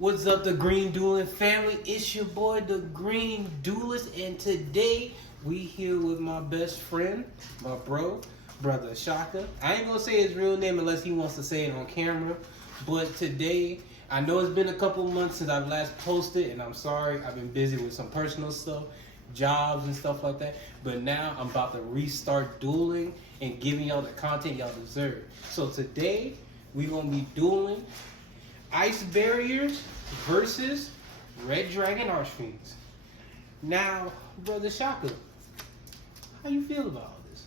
What's up, the Green Duelist family? It's your boy, the Green Duelist, and today we here with my best friend, my brother Shaka. I ain't gonna say his real name unless he wants to say it on camera, but today, I know it's been a couple months since I've last posted, and I'm sorry, I've been busy with some personal stuff, jobs and stuff like that, but now I'm about to restart dueling and giving y'all the content y'all deserve. So today, we gonna be dueling Ice Barriers versus Red Dragon Archfiends. Now, Brother Shaka, how you feel about all this?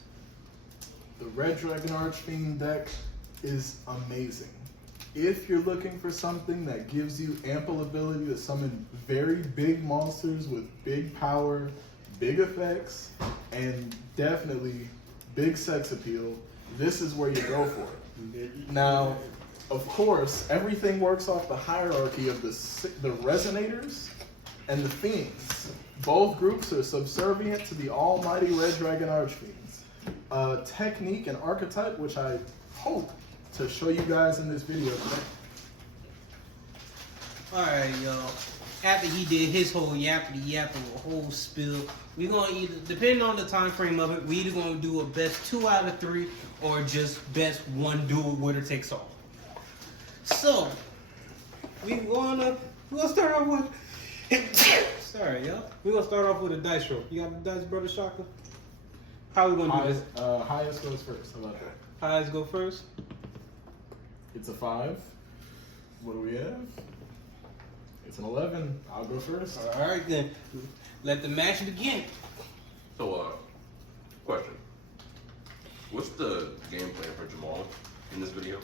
The Red Dragon Archfiend deck is amazing. If you're looking for something that gives you ample ability to summon very big monsters with big power, big effects, and definitely big sex appeal, this is where you go for it. Now, of course, everything works off the hierarchy of the Resonators and the Fiends. Both groups are subservient to the almighty Red Dragon Archfiends. A technique and archetype which I hope to show you guys in this video today. Alright, y'all. After he did his whole yappity a whole spill, we're gonna either, depending on the time frame of it, we either gonna do a best 2 out of 3 or just best one duel winner takes all. So, we're gonna start off with sorry, y'all. We're gonna start off with a dice roll. You got the dice, Brother Shaka? How we gonna do this? Highest goes first. How about that? Highest go first. It's a 5. What do we have? It's an 11. I'll go first. Alright then. Let the match begin. So, question. What's the game plan for Jamal in this video?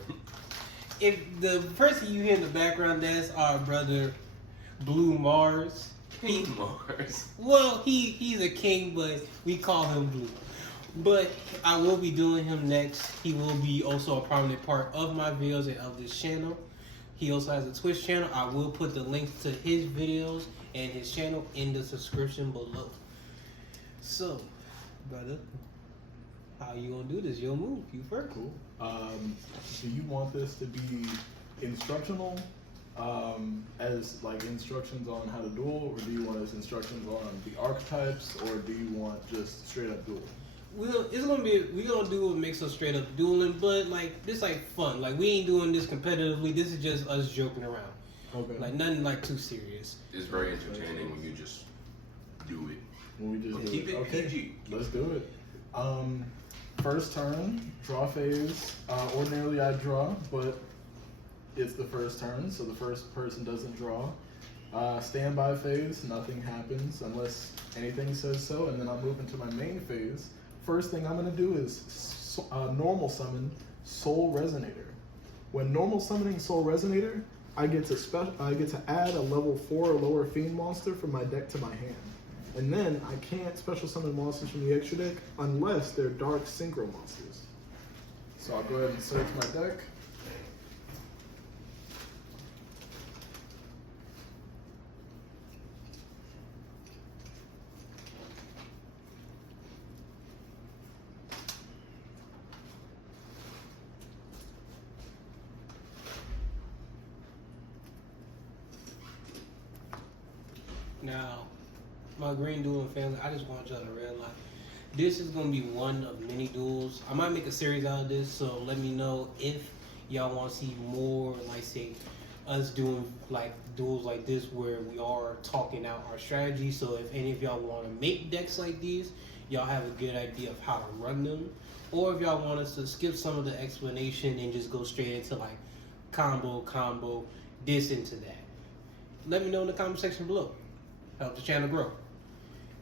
If the person you hear in the background, that's our brother Blue Mars. Mars. Well, he's a king, but we call him Blue. But I will be doing him next. He will be also a prominent part of my videos and of this channel. He also has a Twitch channel. I will put the links to his videos and his channel in the description below. So, brother, how you gonna do this? Your move. You first. Cool. Do you want this to be instructional, as like instructions on how to duel, or do you want as instructions on the archetypes, or do you want just straight up duel? We're gonna do a mix of straight up dueling, but like this like fun. Like we ain't doing this competitively. This is just us joking around. Okay. Like nothing like too serious. It's very entertaining when you just do it. When we just Keep it okay. PG. Let's do it. First turn, draw phase. Ordinarily I draw, but it's the first turn, so the first person doesn't draw. Standby phase, nothing happens unless anything says so, and then I'll move into my main phase. First thing I'm going to do is normal summon Soul Resonator. When normal summoning Soul Resonator, I get to add a level 4 or lower Fiend monster from my deck to my hand. And then I can't special summon monsters from the extra deck unless they're Dark Synchro monsters. So I'll go ahead and search my deck. Now, my Green Dueling family, I just want y'all to realize this is gonna be one of many duels. I might make a series out of this, so let me know if y'all want to see more, like say, us doing like duels like this where we are talking out our strategy. So if any of y'all want to make decks like these, y'all have a good idea of how to run them. Or if y'all want us to skip some of the explanation and just go straight into like combo, this into that. Let me know in the comment section below. Help the channel grow.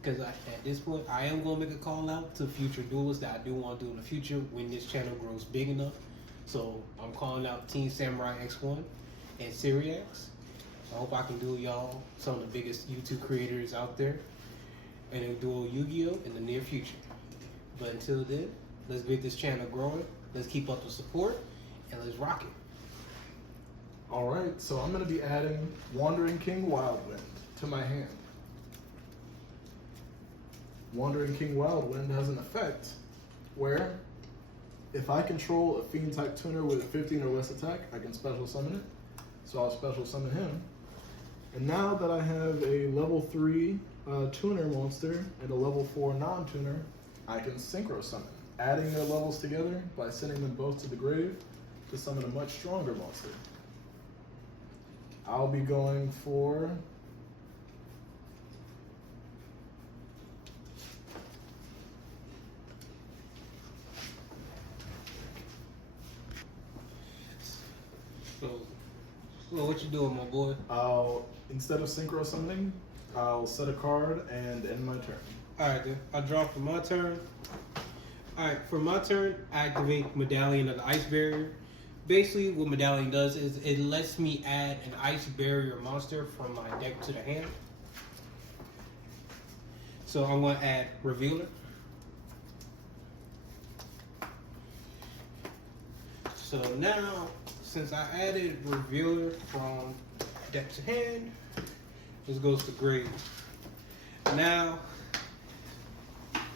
Because at this point, I am going to make a call out to future duelists that I do want to do in the future when this channel grows big enough. So I'm calling out Team Samurai X1 and Syriax. I hope I can duel y'all, some of the biggest YouTube creators out there, and a duel Yu-Gi-Oh! In the near future. But until then, let's get this channel growing. Let's keep up the support, and let's rock it. Alright, so I'm going to be adding Wandering King Wildwind to my hand. Wandering King Wildwind has an effect where if I control a Fiend type tuner with 15 or less attack, I can special summon it. So I'll special summon him. And now that I have a level 3 tuner monster and a level 4 non-tuner, I can synchro summon, adding their levels together by sending them both to the grave to summon a much stronger monster. I'll be going for So what you doing, my boy? instead of synchro summoning, I'll set a card and end my turn. Alright then, I draw for my turn. Alright, for my turn, I activate Medallion of the Ice Barrier. Basically, what Medallion does is it lets me add an Ice Barrier monster from my deck to the hand. So I'm going to add Revealer. So now, since I added Revealer from deck to hand, this goes to grave. Now,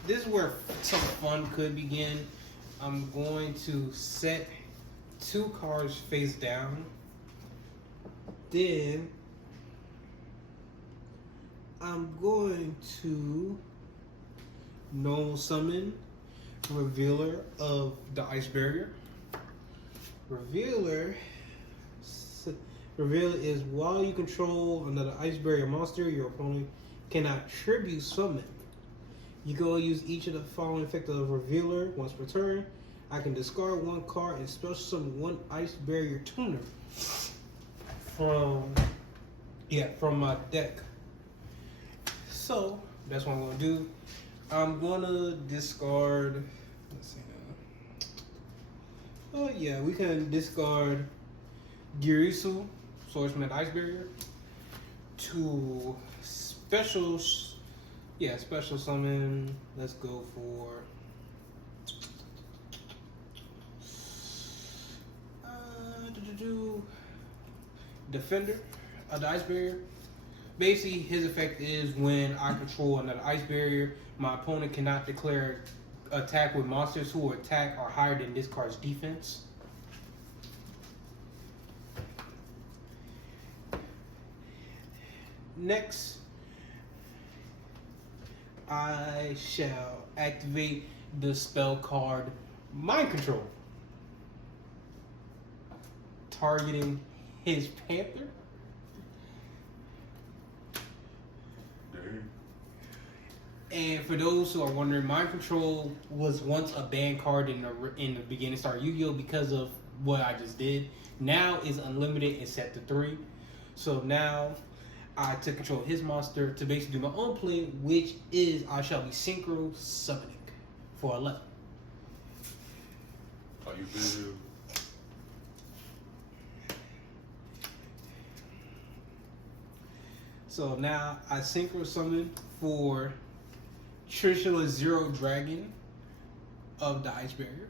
this is where some fun could begin. I'm going to set 2 cards face down. Then I'm going to normal summon Revealer of the Ice Barrier. Revealer is while you control another Ice Barrier monster, your opponent cannot tribute summon. You go use each of the following effects of Revealer once per turn. I can discard 1 card and special summon 1 Ice Barrier tuner from my deck. So that's what I'm gonna do. I'm gonna discard. Let's see now. Oh yeah, we can discard Girisu, Swordsman Ice Barrier, to special summon. Let's go for Defender of the Ice Barrier. Basically, his effect is when I control another Ice Barrier, my opponent cannot declare attack with monsters who attack are higher than this card's defense. Next, I shall activate the spell card Mind Control, targeting his Panther. And for those who are wondering, Mind Control was once a banned card in the beginning Star Yu-Gi-Oh! Because of what I just did. Now is unlimited and set to 3. So now I took control of his monster to basically do my own play, which is I shall be synchro summoning for 11. How you feel? So now I synchro summon for Trishula Zero Dragon of the Ice Barrier.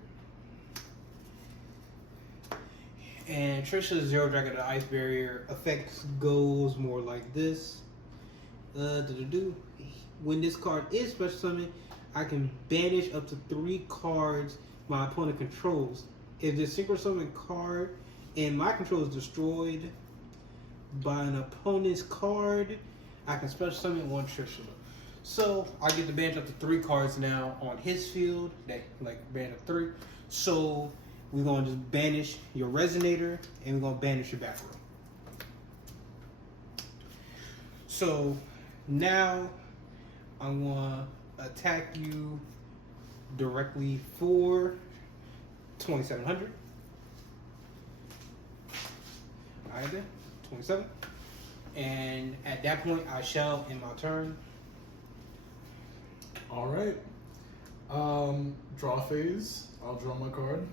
And Trishula Zero Dragon of the Ice Barrier effect goes more like this. When this card is special summoned, I can banish up to 3 cards my opponent controls. If the synchro summon card and my control is destroyed by an opponent's card, I can special summon 1 Trishula. So I get to banish up to 3 cards now on his field, that like banish up 3. So we're gonna just banish your Resonator and we're gonna banish your back row. So now I'm gonna attack you directly for 2,700. Alright then, 27. And at that point, I shall end my turn. All right. Draw phase. I'll draw my card.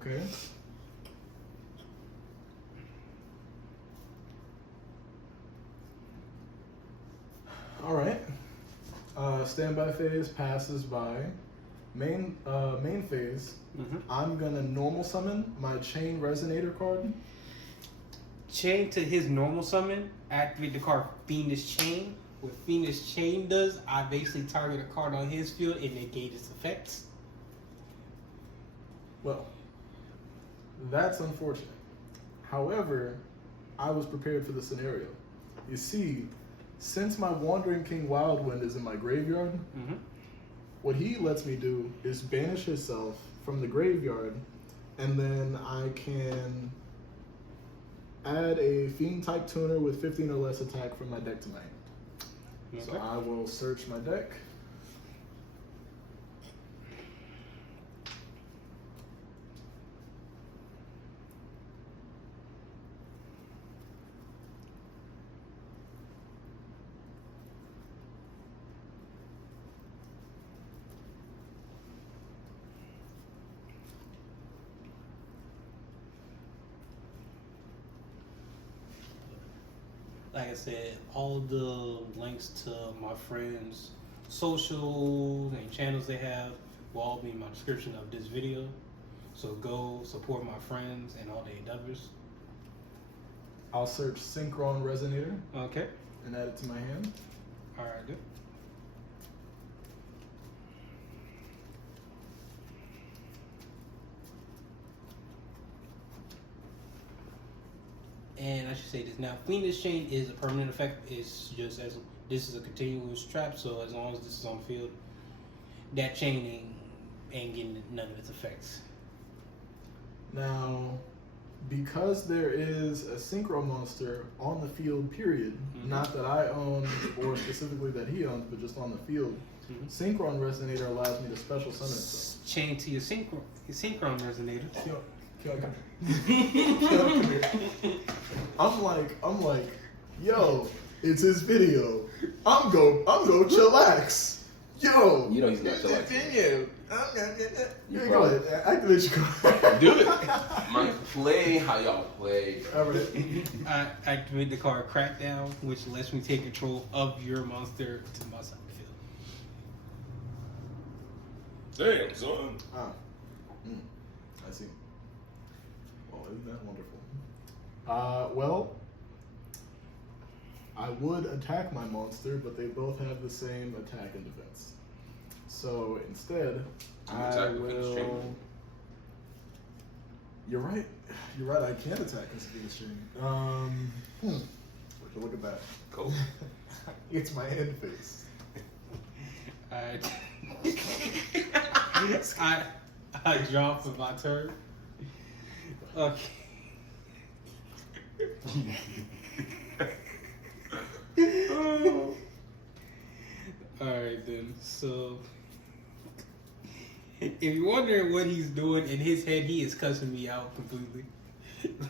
Okay. All right. Standby phase passes by. Main phase. I'm gonna normal summon my Chain Resonator card. Chain to his normal summon, activate the card Fiendish Chain. What Fiendish Chain does, I basically target a card on his field and negate its effects. Well, that's unfortunate. However, I was prepared for the scenario. You see, since my Wandering King Wildwind is in my graveyard, what he lets me do is banish himself from the graveyard, and then I can add a Fiend type tuner with 15 or less attack from my deck to my hand. Okay. So I will search my deck. Like I said, all the links to my friends' socials and channels they have will all be in my description of this video. So go support my friends and all their endeavors. I'll search Synchron Resonator Okay. and add it to my hand. All right, good. And I should say this now. Fiendish Chain is a permanent effect. It's just as this is a continuous trap, so as long as this is on the field, that chain ain't getting none of its effects. Now, because there is a Synchro monster on the field, period, not that I own or specifically that he owns, but just on the field, Synchron Resonator allows me to special summon itself. Chain to your synchron resonator. I'm like, yo, it's his video. I'm go chillax. Yo, You know he's not it's his chillaxing. video. You Go probably- ahead. Activate your card. Do it. Man, play how y'all play. All right. I activate the card Crackdown, which lets me take control of your monster to my side field. Damn, son. I see. Well, isn't that wonderful? Well, I would attack my monster, but they both have the same attack and defense. So instead, You I attack with Fiendish will. Chain. You're right. You're right. I can attack this Fiendish Chain. Would you look at that? Cool. It's my end face. I draw for my turn. Okay. Alright then, so if you're wondering what he's doing in his head, he is cussing me out completely.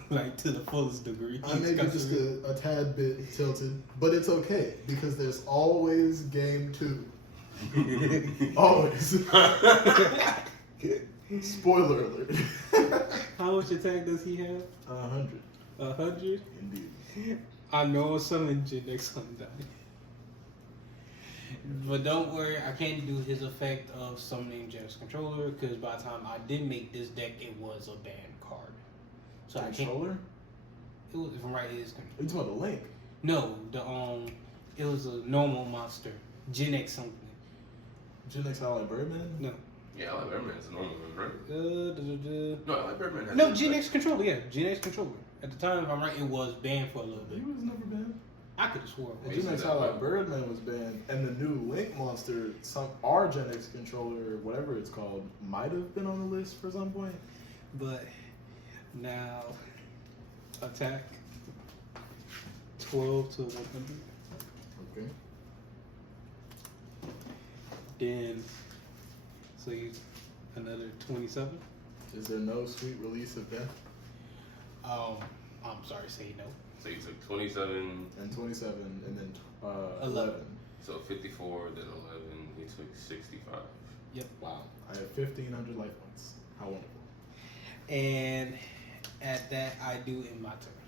Like to the fullest degree. I may be just a tad bit tilted, but it's okay because there's always game 2. Always. Spoiler alert. How much attack does he have? 100. 100? Indeed. I know summon Genex on die. But don't worry, I can't do his effect of summoning Genex Controller because by the time I did make this deck, it was a banned card. So Controller? It was, if I'm right, it is. You talking about the link? No, it was a normal monster, Genex something. Genex Ally Birdman? No. Yeah, I like Birdman. It's a normal one, right? No, No, I like Birdman. has Genex Controller, yeah, Genex Controller. At the time, if I'm right, it was banned for a little bit. He was never banned. I could have sworn. And Wait, Genex that Ally one? Birdman was banned, and the new Link monster, our Genex controller, whatever it's called, might have been on the list for some point. But now, attack 12 to 100. Okay. Then, so you another 27. Is there no sweet release of death? I'm sorry, say no. So you took 27, And 27, and then 11. 11. so 54, then 11, he took 65. Yep. Wow. I have 1,500 life points. How wonderful. And at that, I do in my turn.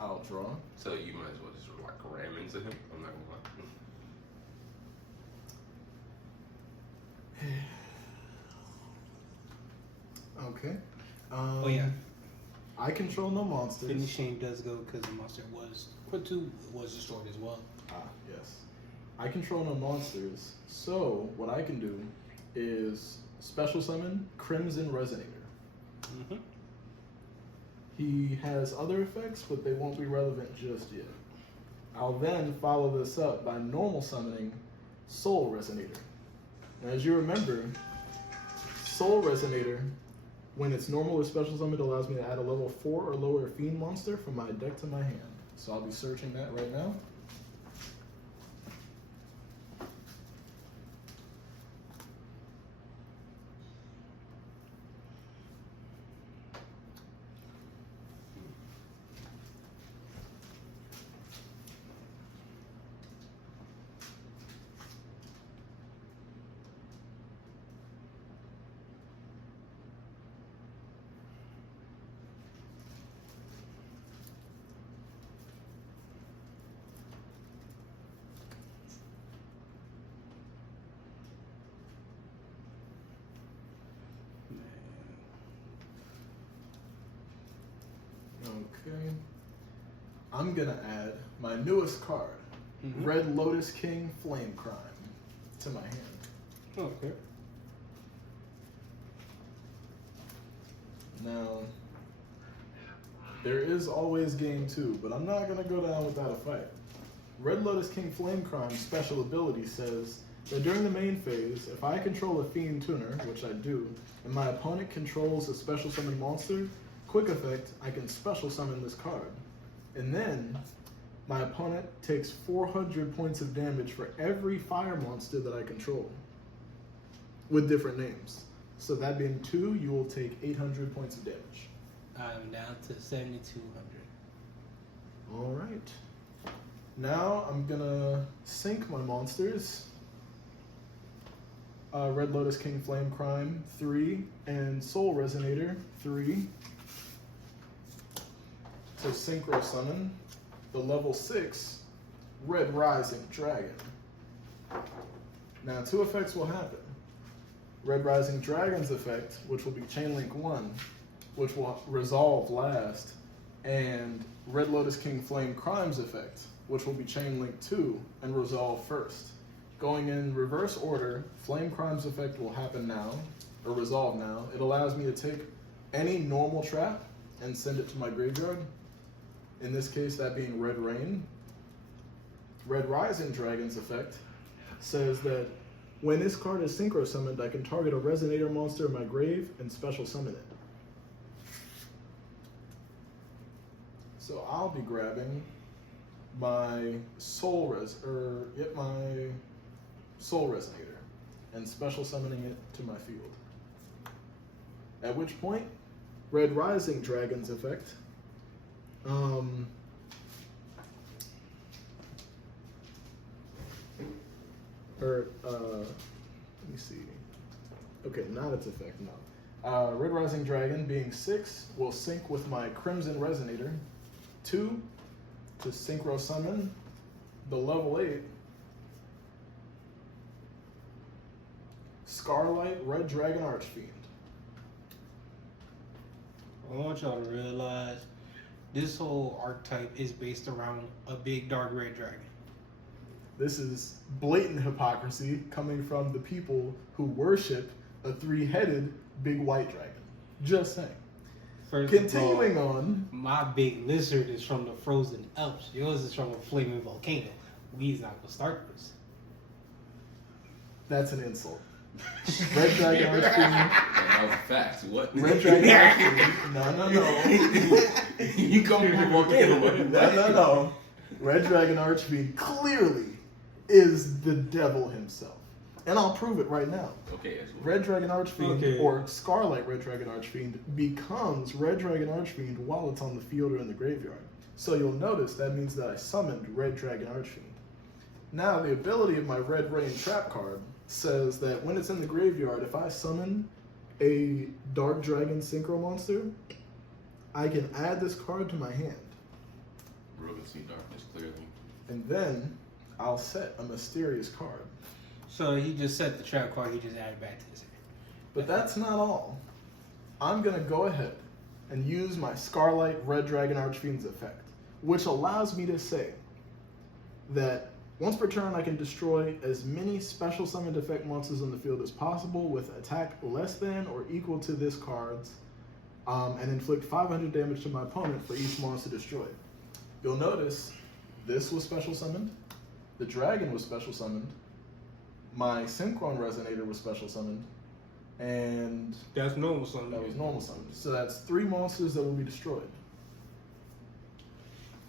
I'll draw. So you might as well just like ram into him. I'm not gonna lie. Okay. Oh yeah, I control no monsters. finishing does go because the monster was destroyed as well. Ah, yes. I control no monsters, so what I can do is special summon Crimson Resonator. Mm-hmm. He has other effects, but they won't be relevant just yet. I'll then follow this up by normal summoning Soul Resonator. Now, as you remember, Soul Resonator, when it's normal or special summoned, allows me to add a level 4 or lower fiend monster from my deck to my hand. So I'll be searching that right now. Okay. I'm gonna add my newest card, Red Lotus King Flame Crime, to my hand. Okay. Now, there is always game 2, but I'm not gonna go down without a fight. Red Lotus King Flame Crime's special ability says that during the main phase, if I control a Fiend Tuner, which I do, and my opponent controls a special summon monster, quick effect, I can special summon this card. And then, my opponent takes 400 points of damage for every fire monster that I control, with different names. So that being 2, you will take 800 points of damage. I'm down to 7,200. All right. Now I'm gonna sync my monsters. Red Lotus King Flame Crime 3 and Soul Resonator 3. So synchro summon the level 6 Red Rising Dragon. Now 2 effects will happen. Red Rising Dragon's effect, which will be Chainlink 1, which will resolve last, and Red Lotus King Flame Crime's effect, which will be Chainlink 2 and resolve first. Going in reverse order, Flame Crime's effect will happen now, or resolve now. It allows me to take any normal trap and send it to my graveyard. In this case, that being Red Rain. Red Rising Dragon's effect says that when this card is synchro summoned, I can target a Resonator monster in my grave and special summon it. So I'll be grabbing my Soul Resonator and special summoning it to my field. At which point, Red Rising Dragon's effect let me see. Okay, not its effect, no. Red Rising Dragon being 6 will sync with my Crimson Resonator. 2 to synchro summon the level 8 Scarlight Red Dragon Archfiend. I want y'all to realize this whole archetype is based around a big dark red dragon. This is blatant hypocrisy coming from the people who worship a 3-headed big white dragon. Just saying. First Continuing of all, on. my big lizard is from the frozen Alps. Yours is from a flaming volcano. We's not gonna start this. That's an insult. Red Dragon Archfiend. That was facts. What? Red Dragon Archfiend. No. You come from a volcano. No. Red Dragon Archfiend clearly is the devil himself. And I'll prove it right now. Okay. Red Dragon Archfiend, Okay. or Scarlight Red Dragon Archfiend, becomes Red Dragon Archfiend while it's on the field or in the graveyard. So you'll notice that means that I summoned Red Dragon Archfiend. Now, the ability of my Red Rain Trap card says that when it's in the graveyard, if I summon a Dark Dragon Synchro monster, I can add this card to my hand. Real can see darkness clearly. And then I'll set a mysterious card. So he just set the trap card, he just added back to his hand. But that's not all. I'm going to go ahead and use my Scarlight Red Dragon Archfiend's effect, which allows me to say that once per turn I can destroy as many special summoned effect monsters on the field as possible with attack less than or equal to this card's and inflict 500 damage to my opponent for each monster destroyed. You'll notice this was special summoned, the dragon was special summoned, my Synchron Resonator was special summoned, and That's normal summon. that was normal summoned. So that's 3 monsters that will be destroyed.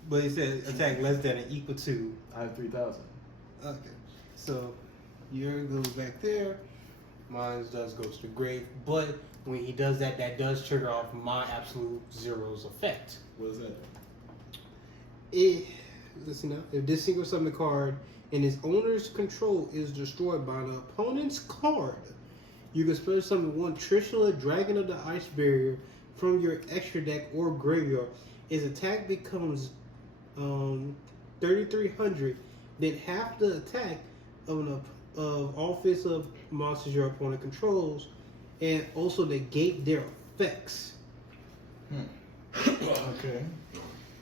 But it says attack less than or equal to. I have 3,000. Okay. So yours goes back there. Mine does go to the grave. But when he does that, that does trigger off my absolute zero's effect. What is that? Let's see now. If this single summon card in its owner's control is destroyed by the opponent's card, you can special summon one Trishula, Dragon of the Ice Barrier, from your extra deck or graveyard. Its attack becomes 3,300. Then half the attack of all offensive monsters your opponent controls, and also negate their effects. Okay.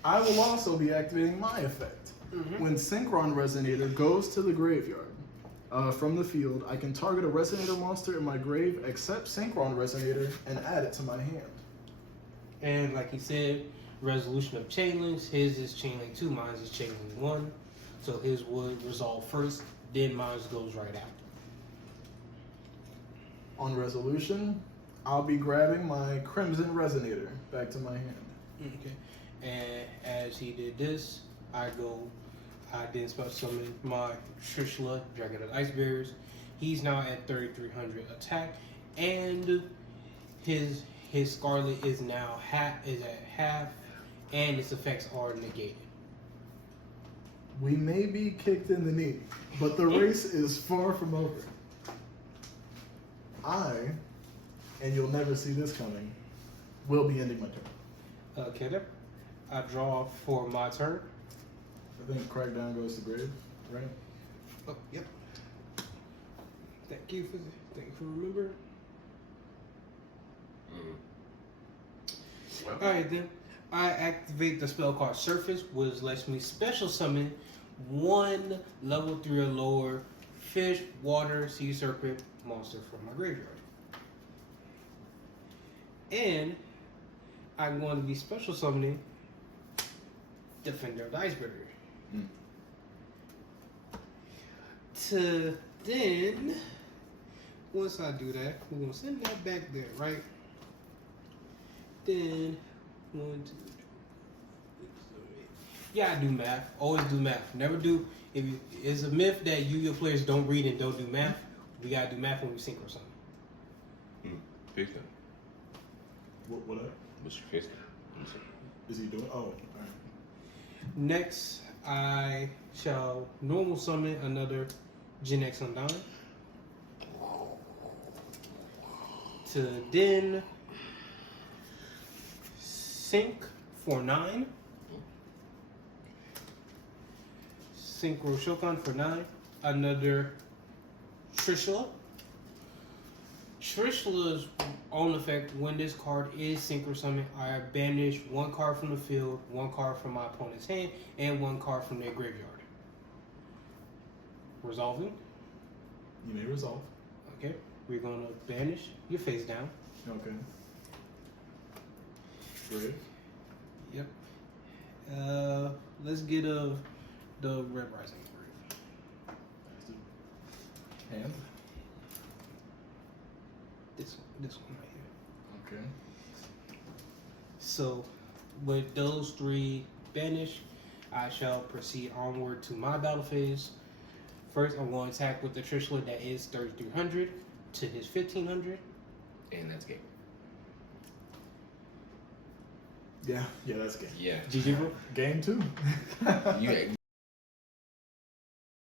I will also be activating my effect. When Synchron Resonator goes to the graveyard from the field, I can target a Resonator monster in my grave, except Synchron Resonator, and add it to my hand. And like he said, resolution of chain links. His is chain link 2, mine is chain link 1. So his would resolve first, then mine goes right after. On resolution, I'll be grabbing my Crimson Resonator back to my hand. Okay. And as he did this, I then special summon my Trishula, Dragon of the Ice Bears. He's now at 3,300 attack, and his Scarlet is now at half, and its effects are negated. We may be kicked in the knee, but the race is far from over. And you'll never see this coming, will be ending my turn. Okay, then. I draw for my turn. I think Crackdown goes to grave, right? Oh, yep. Thank you for remembering. Well, Alright then. I activate the spell card Surface, which lets me special summon one level 3 or lower fish, water, sea serpent monster from my graveyard. And I'm going to be special summoning Defender of the Ice Barrier. To then, once I do that, we're going to send that back there, right? Then, 1, 2, 3, 4, 5, 6, 7, 8. Yeah, I do math. Always do math. Never do. It's a myth that your players don't read and don't do math. We gotta do math when we sync or something. Face it. What up? What's your face? Is he doing? Oh, alright. Next, I shall normal summon another Gen X Undying. To then sync for 9. Synchro Shokan for 9. Another Trishula. Trishula's own effect, when this card is synchro summoned, I banish 1 card from the field, 1 card from my opponent's hand, and 1 card from their graveyard. Resolving. You may resolve. Okay. We're gonna banish your face down. Okay. Grave. Yep. Let's get the Red Rising grave. Hand. This one right here. Okay. So, with those 3 banished, I shall proceed onward to my battle phase. First, I'm going to attack with the Trishula that is 3,300 to his 1,500. And that's game. Yeah, that's game. Yeah. GG, bro. Game 2. You